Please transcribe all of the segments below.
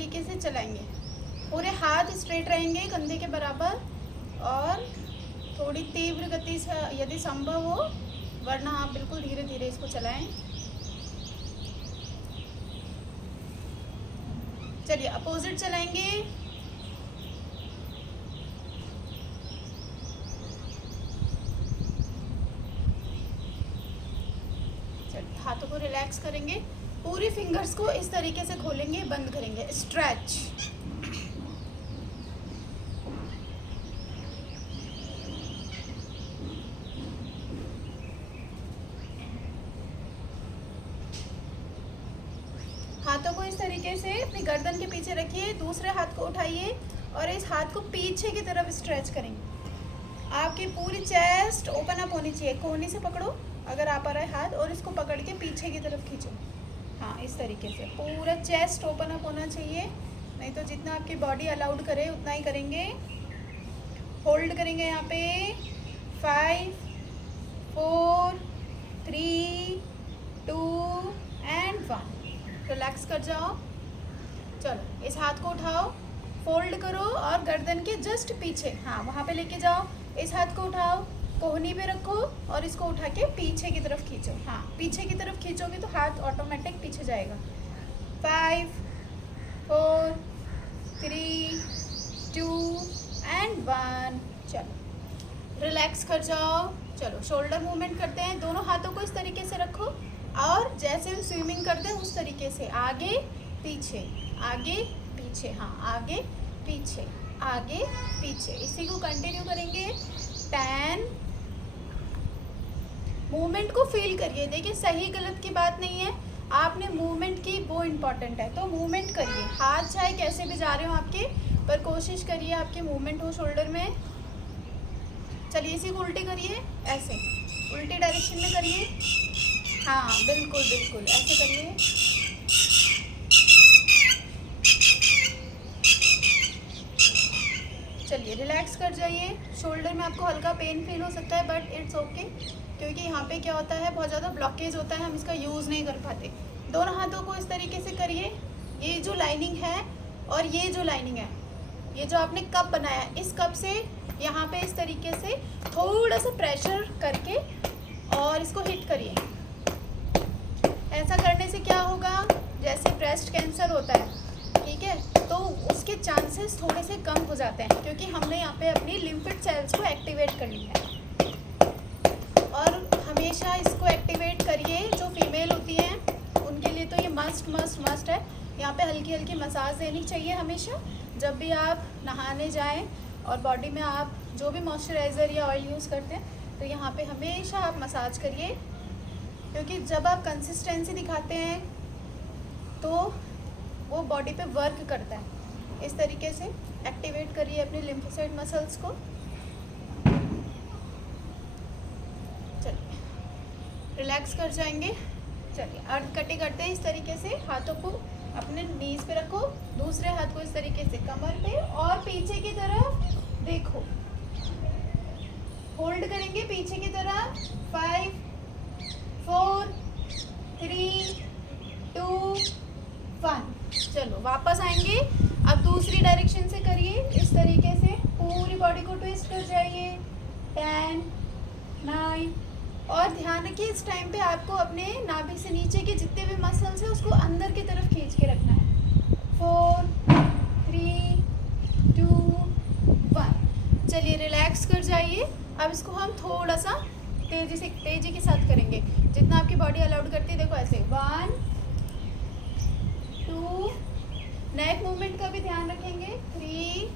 तरीके से चलाएंगे। पूरे हाथ स्ट्रेट रहेंगे कंधे के बराबर और थोड़ी तीव्र गति से यदि संभव हो, वरना आप बिल्कुल धीरे धीरे इसको चलाएं। चलिए अपोजिट चलाएंगे। चलिए हाथों को रिलैक्स करेंगे, पूरी फिंगर्स को इस तरीके से खोलेंगे, बंद करेंगे, स्ट्रेच। हाथों को इस तरीके से अपनी गर्दन के पीछे रखिए, दूसरे हाथ को उठाइए और इस हाथ को पीछे की तरफ स्ट्रेच करेंगे। आपकी पूरी चेस्ट ओपन अप होनी चाहिए। कोहनी से पकड़ो अगर आप आ रहा है हाथ, और इसको पकड़ के पीछे की तरफ खींचो। हाँ, इस तरीके से पूरा चेस्ट ओपन अप होना चाहिए, नहीं तो जितना आपकी बॉडी अलाउड करे उतना ही करेंगे। होल्ड करेंगे यहाँ पे 5 4 3 2 एंड 1। रिलैक्स कर जाओ। चलो इस हाथ को उठाओ, फोल्ड करो और गर्दन के जस्ट पीछे, हाँ वहाँ पे लेके जाओ। इस हाथ को उठाओ, कोहनी पे रखो और इसको उठा के पीछे की तरफ खींचो। हाँ, पीछे की तरफ खींचोगे तो हाथ ऑटोमेटिक पीछे जाएगा। 5 4 3 2 एंड 1। चलो रिलैक्स कर जाओ। चलो शोल्डर मूवमेंट करते हैं। दोनों हाथों को इस तरीके से रखो और जैसे हम स्विमिंग करते हैं उस तरीके से आगे पीछे, आगे पीछे, हाँ आगे पीछे, आगे पीछे, इसी को कंटिन्यू करेंगे। 10। मूवमेंट को फील करिए। देखिए सही गलत की बात नहीं है, आपने मूवमेंट की वो इम्पॉर्टेंट है, तो मूवमेंट करिए। हाथ चाहे कैसे भी जा रहे हो आपके, पर कोशिश करिए आपके मूवमेंट हो शोल्डर में। चलिए इसी को उल्टी करिए, ऐसे उल्टी डायरेक्शन में करिए। हाँ बिल्कुल बिल्कुल ऐसे करिए। चलिए रिलैक्स कर जाइए। शोल्डर में आपको हल्का पेन फील हो सकता है, बट इट्स ओके, क्योंकि यहाँ पे क्या होता है, बहुत ज़्यादा ब्लॉकेज होता है, हम इसका यूज़ नहीं कर पाते। दोनों हाथों को इस तरीके से करिए। ये जो लाइनिंग है और ये जो लाइनिंग है, ये जो आपने कप बनाया, इस कप से यहाँ पे इस तरीके से थोड़ा सा प्रेशर करके और इसको हिट करिए। ऐसा करने से क्या होगा, जैसे ब्रेस्ट कैंसर होता है, ठीक है, तो उसके चांसेस थोड़े से कम हो जाते हैं, क्योंकि हमने यहाँ पे अपनी लिम्फेड सेल्स को एक्टिवेट कर ली है। और हमेशा इसको एक्टिवेट करिए। जो फीमेल होती हैं उनके लिए तो ये मस्ट है। यहाँ पे हल्की हल्की मसाज देनी चाहिए हमेशा, जब भी आप नहाने जाएं और बॉडी में आप जो भी मॉइस्चराइज़र या ऑयल यूज़ करते हैं, तो यहाँ पे हमेशा आप मसाज करिए, क्योंकि जब आप कंसिस्टेंसी दिखाते हैं तो वो बॉडी पे वर्क करता है। इस तरीके से एक्टिवेट करिए अपने लिम्फोसाइट मसल्स को। चलिए रिलैक्स कर जाएंगे। चलिए अर्ध कटी करते हैं। इस तरीके से हाथों को अपने नीज पे रखो, दूसरे हाथ को इस तरीके से कमर पे और पीछे की तरफ देखो। होल्ड करेंगे पीछे की तरफ। 5 4 3 2 1। चलो वापस आएंगे। अब दूसरी डायरेक्शन से करिए इस तरीके से, पूरी बॉडी को ट्विस्ट कर जाइए। 10 9। और ध्यान रखिए इस टाइम पे आपको अपने नाभि से नीचे के जितने भी मसल्स हैं उसको अंदर की तरफ खींच के रखना है। 4 3 2 1। चलिए रिलैक्स कर जाइए। अब इसको हम थोड़ा सा तेजी के साथ करेंगे, जितना आपकी बॉडी अलाउड करती है। देखो ऐसे 1 2। नेक मूवमेंट का भी ध्यान रखेंगे। 3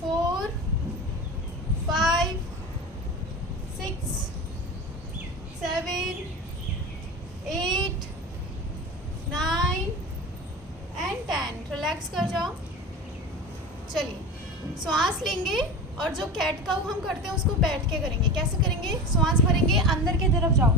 4 5 6 7 8 9 एंड 10। रिलैक्स कर जाओ। चलिए श्वास लेंगे और जो कैट काउ हम करते हैं उसको बैठ के करेंगे। कैसे करेंगे, श्वास भरेंगे, अंदर की तरफ जाओ,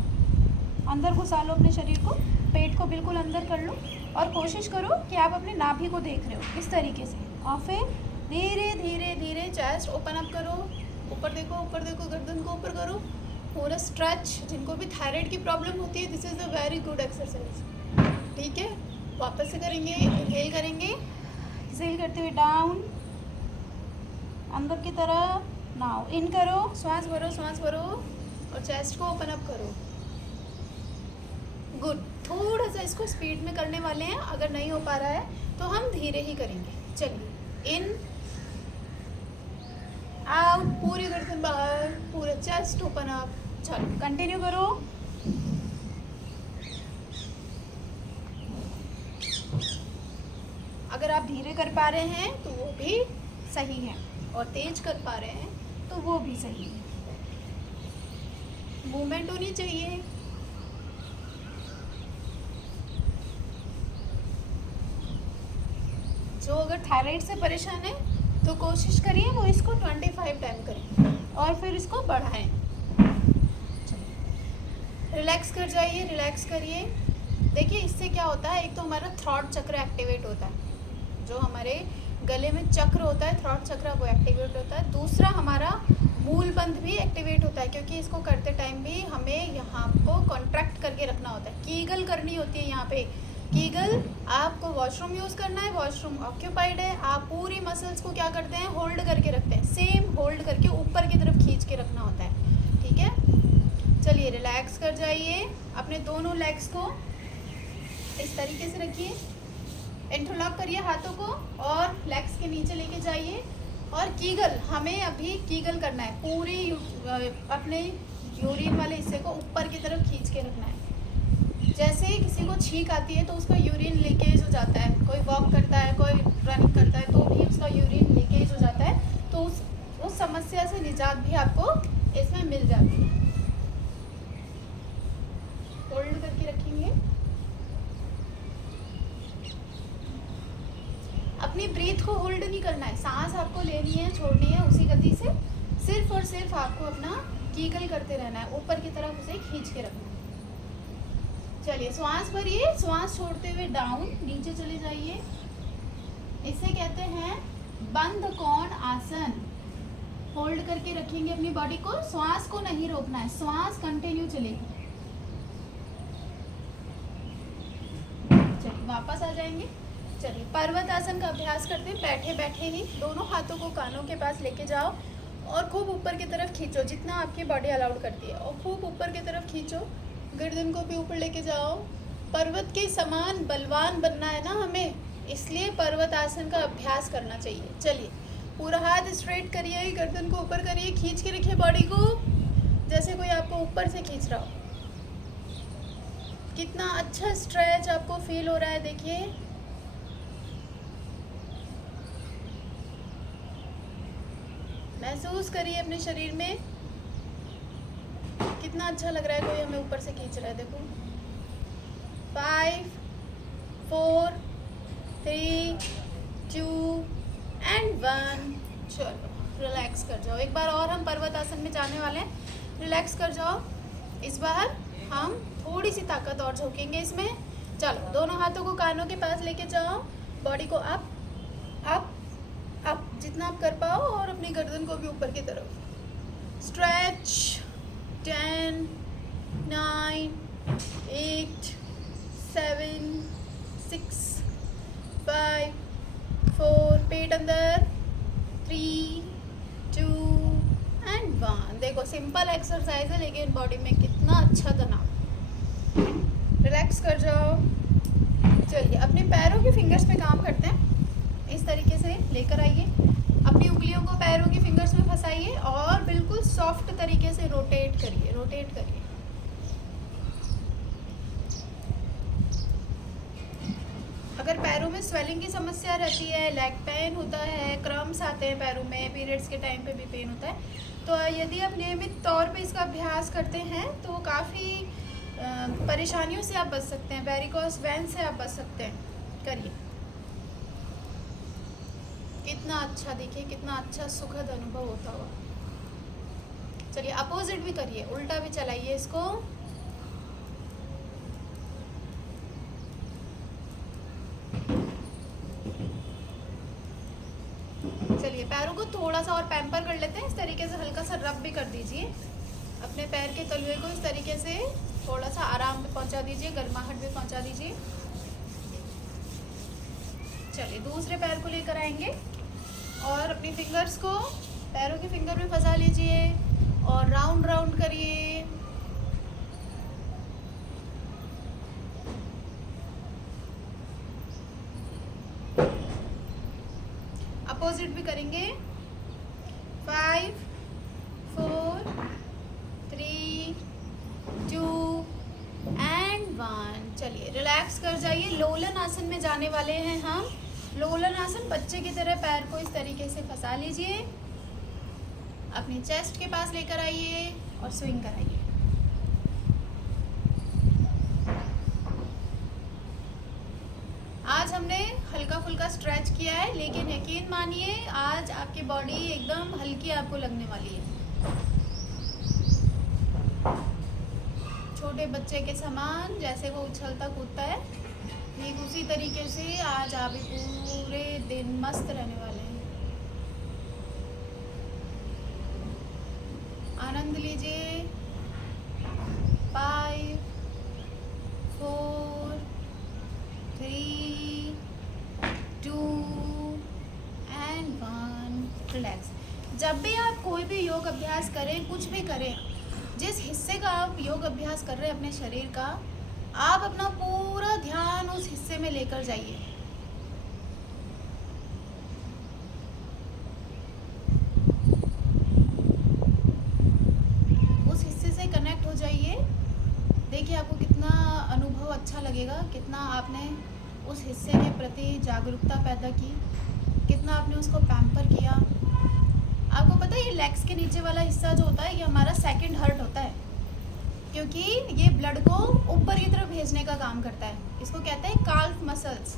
अंदर घुसा लो अपने शरीर को, पेट को बिल्कुल अंदर कर लो और कोशिश करो कि आप अपने नाभि को देख रहे हो इस तरीके से। और फिर धीरे धीरे धीरे चेस्ट ओपन अप करो, ऊपर देखो, गर्दन को ऊपर करो, पूरा स्ट्रेच। जिनको भी थायराइड की प्रॉब्लम होती है, this is a very good exercise, ठीक है। वापस से करेंगे, इनहेल करेंगे, एक्सहेल करते हुए डाउन अंदर की तरफ। नाउ इन करो, सांस भरो और चेस्ट को ओपन अप करो। गुड। थोड़ा सा इसको स्पीड में करने वाले हैं, अगर नहीं हो पा रहा है तो हम धीरे ही करेंगे। चलिए, इन आउट, पूरी गर्दन बाहर, पूरा चेस्ट ओपन अप। चलो कंटिन्यू करो। अगर आप धीरे कर पा रहे हैं तो वो भी सही है, और तेज कर पा रहे हैं तो वो भी सही है। मूवमेंट होनी चाहिए। जो अगर थायराइड से परेशान है तो कोशिश करिए वो इसको 25 टाइम करें और फिर इसको बढ़ाएं। रिलैक्स कर जाइए, रिलैक्स करिए। देखिए इससे क्या होता है, एक तो हमारा थ्रॉट चक्र एक्टिवेट होता है, जो हमारे गले में चक्र होता है थ्रॉट चक्र वो एक्टिवेट होता है। दूसरा हमारा मूल बंध भी एक्टिवेट होता है, क्योंकि इसको करते टाइम भी हमें यहाँ को कॉन्ट्रैक्ट करके रखना होता है, कीगल करनी होती है। यहाँ पे कीगल, आपको वॉशरूम यूज़ करना है, वॉशरूम ऑक्यूपाइड है, आप पूरी मसल्स को क्या करते हैं, होल्ड करके रखते हैं। सेम होल्ड करके ऊपर की तरफ खींच के रखना होता है, ठीक है। चलिए रिलैक्स कर जाइए। अपने दोनों लेग्स को इस तरीके से रखिए, इंटरलॉक करिए हाथों को और लेग्स के नीचे लेके जाइए। और कीगल, हमें अभी कीगल करना है, पूरी अपने यूरिन वाले हिस्से को ऊपर की तरफ खींच के रखना है। जैसे ही किसी को छींक आती है तो उसका यूरिन लीकेज हो जाता है, कोई वॉक करता है, कोई रनिंग करता है तो भी उसका यूरिन लीकेज हो जाता है, तो उस समस्या से निजात भी आपको इसमें मिल जाती है। होल्ड करके रखेंगे। अपनी ब्रीथ को होल्ड नहीं करना है, सांस आपको लेनी है, छोड़नी है उसी गति से। सिर्फ और सिर्फ आपको अपना कीगल करते रहना है, ऊपर की तरफ उसे खींच के रखना है। चलिए श्वास भरिए, श्वास छोड़ते हुए डाउन नीचे चले जाइए। इसे कहते हैं बंद कोण आसन। होल्ड करके रखेंगे अपनी बॉडी को, श्वास को नहीं रोकना है, श्वास कंटिन्यू चलेगी। चलिए वापस आ जाएंगे। चलिए पर्वत आसन का अभ्यास करते हैं। बैठे बैठे ही दोनों हाथों को कानों के पास लेके जाओ और खूब ऊपर की तरफ खींचो, जितना आपकी बॉडी अलाउड करती है, और खूब ऊपर की तरफ खींचो। गर्दन को भी ऊपर लेके जाओ। पर्वत के समान बलवान बनना है ना हमें, इसलिए पर्वत आसन का अभ्यास करना चाहिए। चलिए पूरा हाथ स्ट्रेट करिए, गर्दन को ऊपर करिए, खींच के रखिए बॉडी को, जैसे कोई आपको ऊपर से खींच रहा हो। कितना अच्छा स्ट्रेच आपको फील हो रहा है, देखिए। महसूस करिए अपने शरीर में कितना अच्छा लग रहा है, कोई हमें ऊपर से खींच रहा है। देखो 5 4 3 2 एंड 1। चलो रिलैक्स कर जाओ। एक बार और हम पर्वत आसन में जाने वाले हैं, रिलैक्स कर जाओ। इस बार हम थोड़ी सी ताकत और झोंकेंगे इसमें। चलो दोनों हाथों को कानों के पास लेके जाओ, बॉडी को अप अप अप जितना आप कर पाओ, और अपनी गर्दन को भी ऊपर की तरफ। स्ट्रेच 10 9 8 7 6 5 4, पेट अंदर, 3 2 एंड 1। देखो सिंपल एक्सरसाइज है, लेकिन बॉडी में कितना अच्छा तनाव। रिलैक्स कर जाओ। चलिए अपने पैरों के फिंगर्स पे काम करते हैं। इस तरीके से लेकर आइए, अपनी उंगलियों को पैरों की फिंगर्स में फंसाइए और बिल्कुल सॉफ्ट तरीके से रोटेट करिए, रोटेट करिए। अगर पैरों में स्वेलिंग की समस्या रहती है, लेग पेन होता है, क्रम्स आते हैं पैरों में, पीरियड्स के टाइम पे भी पेन होता है, तो यदि आप नियमित तौर पे इसका अभ्यास करते हैं तो काफ़ी परेशानियों से आप बच सकते हैं, वेरिकोस वेन से आप बच सकते हैं। करिए, कितना अच्छा, देखिए कितना अच्छा सुखद अनुभव होता हुआ। चलिए अपोजिट भी करिए, उल्टा भी चलाइए इसको। चलिए पैरों को थोड़ा सा और पैम्पर कर लेते हैं। इस तरीके से हल्का सा रब भी कर दीजिए अपने पैर के तलवे को, इस तरीके से थोड़ा सा आराम भी पहुंचा दीजिए, गर्माहट भी पहुंचा दीजिए। चलिए दूसरे पैर को लेकर आएंगे और अपनी फिंगर्स को पैरों की फिंगर में फंसा लीजिए और राउंड राउंड करिए। अपोजिट भी करेंगे। 5 4 3 2 एंड 1। चलिए रिलैक्स कर जाइए। लोलन आसन में जाने वाले हैं हम। लोलन आसन, बच्चे की तरह पैर को इस तरीके से फंसा लीजिए, अपनी चेस्ट के पास लेकर आइए और स्विंग कराइए। आज हमने हल्का फुल्का स्ट्रेच किया है, लेकिन यकीन मानिए आज आपकी बॉडी एकदम हल्की आपको लगने वाली है। छोटे बच्चे के समान जैसे वो उछलता कूदता है, ठीक उसी तरीके से आज आप पूरे दिन मस्त रहने वाले हैं। आनंद लीजिए। 5 4 3 2 एंड 1। रिलैक्स। जब भी आप कोई भी योग अभ्यास करें, कुछ भी करें, जिस हिस्से का आप योग अभ्यास कर रहे हैं अपने शरीर का, आप अपना पूरा ध्यान उस हिस्से में लेकर जाइए। उस हिस्से से कनेक्ट हो जाइए। देखिए आपको कितना अनुभव अच्छा लगेगा, कितना आपने उस हिस्से के प्रति जागरूकता पैदा की, कितना आपने उसको पैम्पर किया। आपको पता है ये लेग्स के नीचे वाला हिस्सा जो होता है, ये हमारा सेकंड हार्ट होता है, क्योंकि ये ब्लड को ऊपर की तरफ भेजने का काम करता है। इसको कहते हैं काल्फ मसल्स।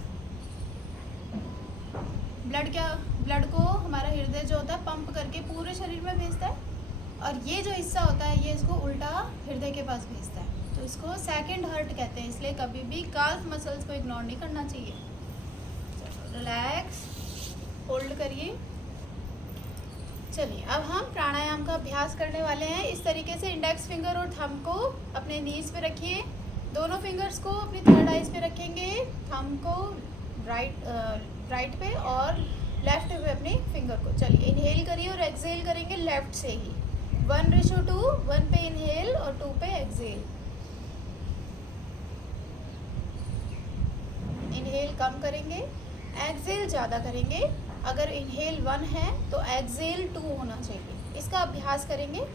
ब्लड को हमारा हृदय जो होता है पंप करके पूरे शरीर में भेजता है, और ये जो हिस्सा होता है ये इसको उल्टा हृदय के पास भेजता है, तो इसको सेकंड हार्ट कहते हैं। इसलिए कभी भी काल्फ मसल्स को इग्नोर नहीं करना चाहिए। रिलैक्स, होल्ड करिए। चलिए अब हम प्राणायाम का अभ्यास करने वाले हैं। इस तरीके से इंडेक्स फिंगर और थंब को अपने नीज पे रखिए, दोनों फिंगर्स को अपनी थर्ड आइज पे रखेंगे, थंब को राइट पे और लेफ्ट पे अपने फिंगर को। चलिए इनहेल करिए और एक्सहेल करेंगे लेफ्ट से ही। 1:2, 1 पे इनहेल और 2 पे एक्सहेल। इनहेल कम करेंगे, एक्सहेल ज़्यादा करेंगे। अगर इनहेल 1 है तो एक्सहेल 2 होना चाहिए। इसका अभ्यास करेंगे।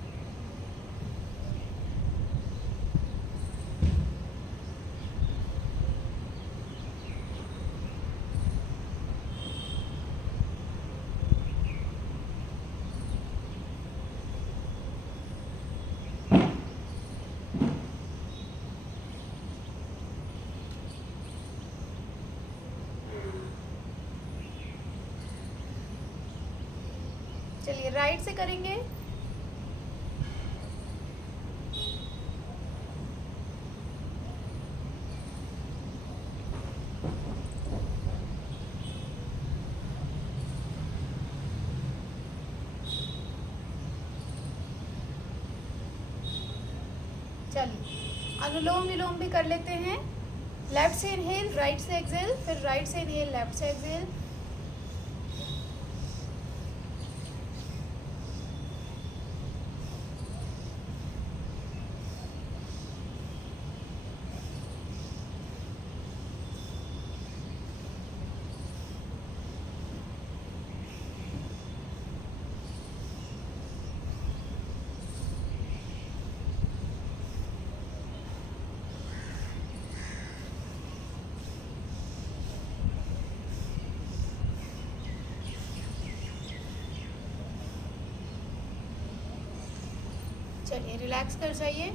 चलिए राइट से करेंगे। चलिए अनुलोम विलोम भी कर लेते हैं। लेफ्ट से इनहेल, राइट से एक्सहेल, फिर राइट से इनहेल, लेफ्ट से एक्सहेल। चलिए रिलैक्स कर जाइए।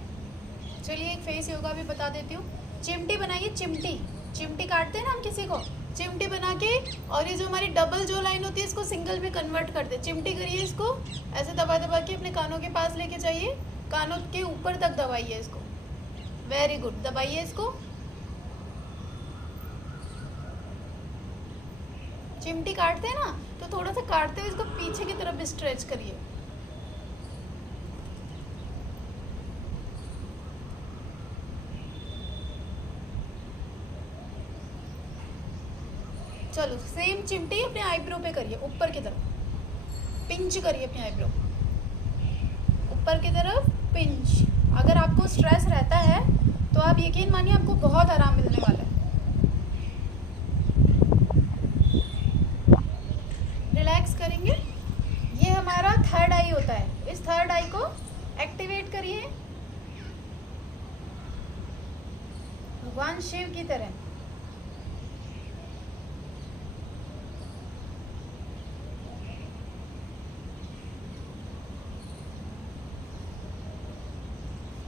चलिए एक फेस योगा भी बता देती हूँ। चिमटी बनाइए, चिमटी काटते हैं ना हम किसी को, चिमटी बना के, और ये जो हमारी डबल जो लाइन होती है इसको सिंगल में कन्वर्ट कर दे। चिमटी करिए, इसको ऐसे दबा दबा के अपने कानों के पास लेके जाइए, कानों के ऊपर तक दबाइए इसको। वेरी गुड, दबाइए इसको। चिमटी काटते हैं ना, तो थोड़ा सा काटते हुए इसको पीछे की तरफ स्ट्रेच करिए। चलो सेम चिमटी अपने आईब्रो पे करिए, ऊपर की तरफ पिंच करिए अपने आईब्रो, ऊपर की तरफ पिंच। अगर आपको स्ट्रेस रहता है तो आप यकीन मानिए आपको बहुत आराम मिलने वाला है। रिलैक्स करेंगे। ये हमारा थर्ड आई होता है, इस थर्ड आई को एक्टिवेट करिए भगवान शिव की तरह।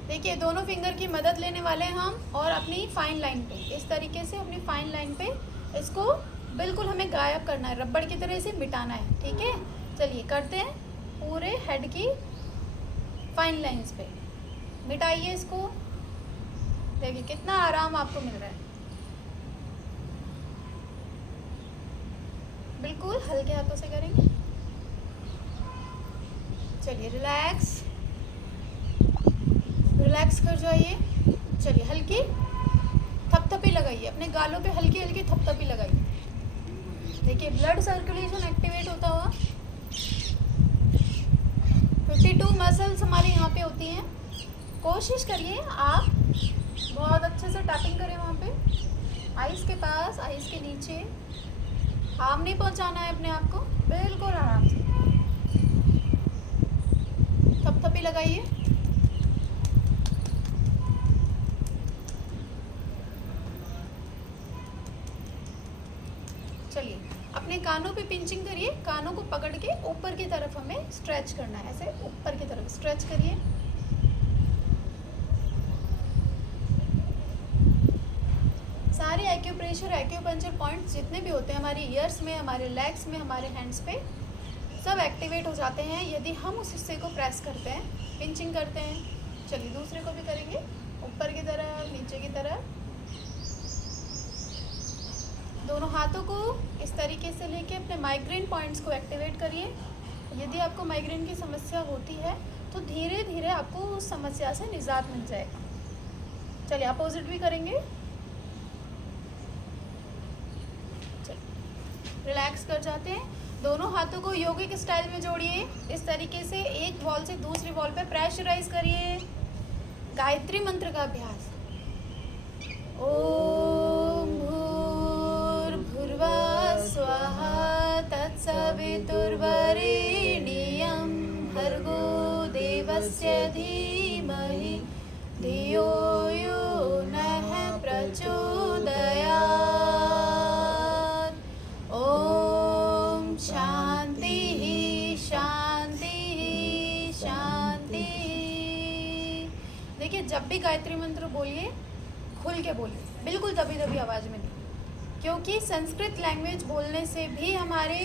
देखिए दोनों फिंगर की मदद लेने वाले हैं हम, और अपनी फाइन लाइन पे इस तरीके से अपनी फाइन लाइन पे इसको बिल्कुल हमें गायब करना है, रबड़ की तरह इसे मिटाना है। ठीक है, चलिए करते हैं। पूरे हेड की फाइन लाइंस पे मिटाइए इसको। देखिए कितना आराम आपको मिल रहा है, बिल्कुल हल्के हाथों से करेंगे। चलिए रिलैक्स रिलैक्स कर जाइए। चलिए हल्की थपथपी लगाइए अपने गालों पे, हल्की हल्की थपथपी लगाइए। देखिए ब्लड सर्कुलेशन एक्टिवेट होता हुआ। 52 मसल्स हमारे यहाँ पे होती हैं। कोशिश करिए आप बहुत अच्छे से टैपिंग करें वहाँ पे, आइस के पास, आइस के नीचे। हार्म नहीं पहुँचाना है अपने आप को, बिल्कुल आराम से थपथपी लगाइए। चलिए अपने कानों पे पिंचिंग करिए, कानों को पकड़ के ऊपर की तरफ हमें स्ट्रेच करना है, ऐसे ऊपर की तरफ स्ट्रेच करिए। सारे एक्यूप्रेशर एक्यूपंक्चर पॉइंट्स जितने भी होते हैं हमारी ईयर्स में, हमारे लेग्स में, हमारे हैंड्स पे, सब एक्टिवेट हो जाते हैं यदि हम उस हिस्से को प्रेस करते हैं, पिंचिंग करते हैं। चलिए दूसरे को भी करेंगे, ऊपर की तरफ, नीचे की तरफ। दोनों हाथों को इस तरीके से लेके अपने माइग्रेन पॉइंट्स को एक्टिवेट करिए। यदि आपको माइग्रेन की समस्या होती है तो धीरे धीरे आपको उस समस्या से निजात मिल जाएगा। चलिए अपोजिट भी करेंगे। चलिए रिलैक्स कर जाते हैं। दोनों हाथों को योगिक स्टाइल में जोड़िए, इस तरीके से एक बॉल से दूसरी बॉल पे प्रेशराइज करिए। गायत्री मंत्र का अभ्यास। ओम भूर्भुवः स्वः तत्सवितुर्वरेण्यं भर्गो देवस्य धीमहि धियो यो नः प्रचोदयात्। ओम शांति शांति शांति। देखिए जब भी गायत्री मंत्र बोलिए खुल के बोलिए, बिल्कुल दबी दबी आवाज़ में नहीं, क्योंकि संस्कृत लैंग्वेज बोलने से भी हमारे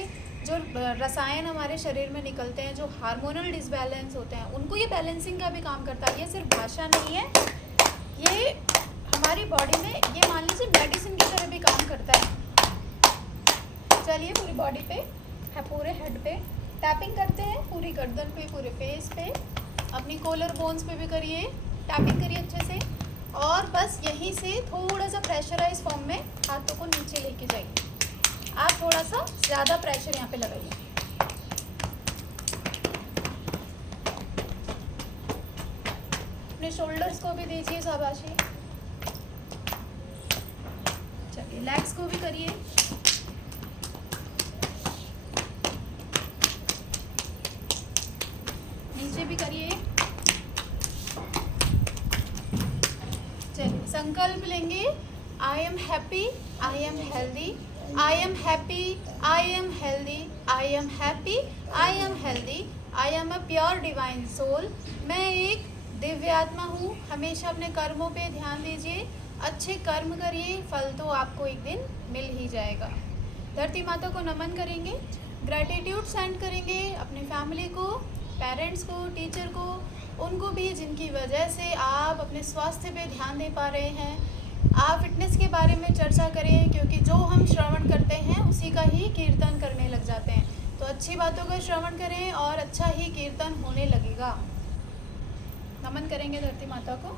जो रसायन हमारे शरीर में निकलते हैं, जो हार्मोनल डिसबैलेंस होते हैं, उनको ये बैलेंसिंग का भी काम करता है। ये सिर्फ भाषा नहीं है, ये हमारी बॉडी में ये मान लीजिए मेडिसिन की तरह भी काम करता है। चलिए पूरी बॉडी पे, पूरे हेड पे टैपिंग करते हैं, पूरी गर्दन पे, पूरे फेस पे, अपनी कॉलर बोन्स पे भी करिए, टैपिंग करिए अच्छे से। और बस यहीं से थोड़ा सा प्रेशराइज फॉर्म में हाथों को नीचे लेके जाइए। आप थोड़ा सा ज़्यादा प्रेशर यहाँ पे लगाइए। अपने शोल्डर्स को भी दीजिए शाबाशी। चलिए लेग्स को भी करिए। नीचे भी करिए। चलिए संकल्प लेंगे, I am happy, I am healthy, I am happy, I am healthy, I am happy, I am healthy, I am a pure divine soul. मैं एक दिव्य आत्मा हूँ। हमेशा अपने कर्मों पे ध्यान दीजिए, अच्छे कर्म करिए, फल तो आपको एक दिन मिल ही जाएगा। धरती माता को नमन करेंगे, ग्रैटिट्यूड सेंड करेंगे अपने फैमिली को, पेरेंट्स को, टीचर को, उनको भी जिनकी वजह से आप अपने स्वास्थ्य पे ध्यान दे पा रहे हैं। आप फिटनेस के बारे में चर्चा करें, क्योंकि जो हम श्रवण करते हैं उसी का ही कीर्तन करने लग जाते हैं। तो अच्छी बातों का श्रवण करें और अच्छा ही कीर्तन होने लगेगा। नमन करेंगे धरती माता को।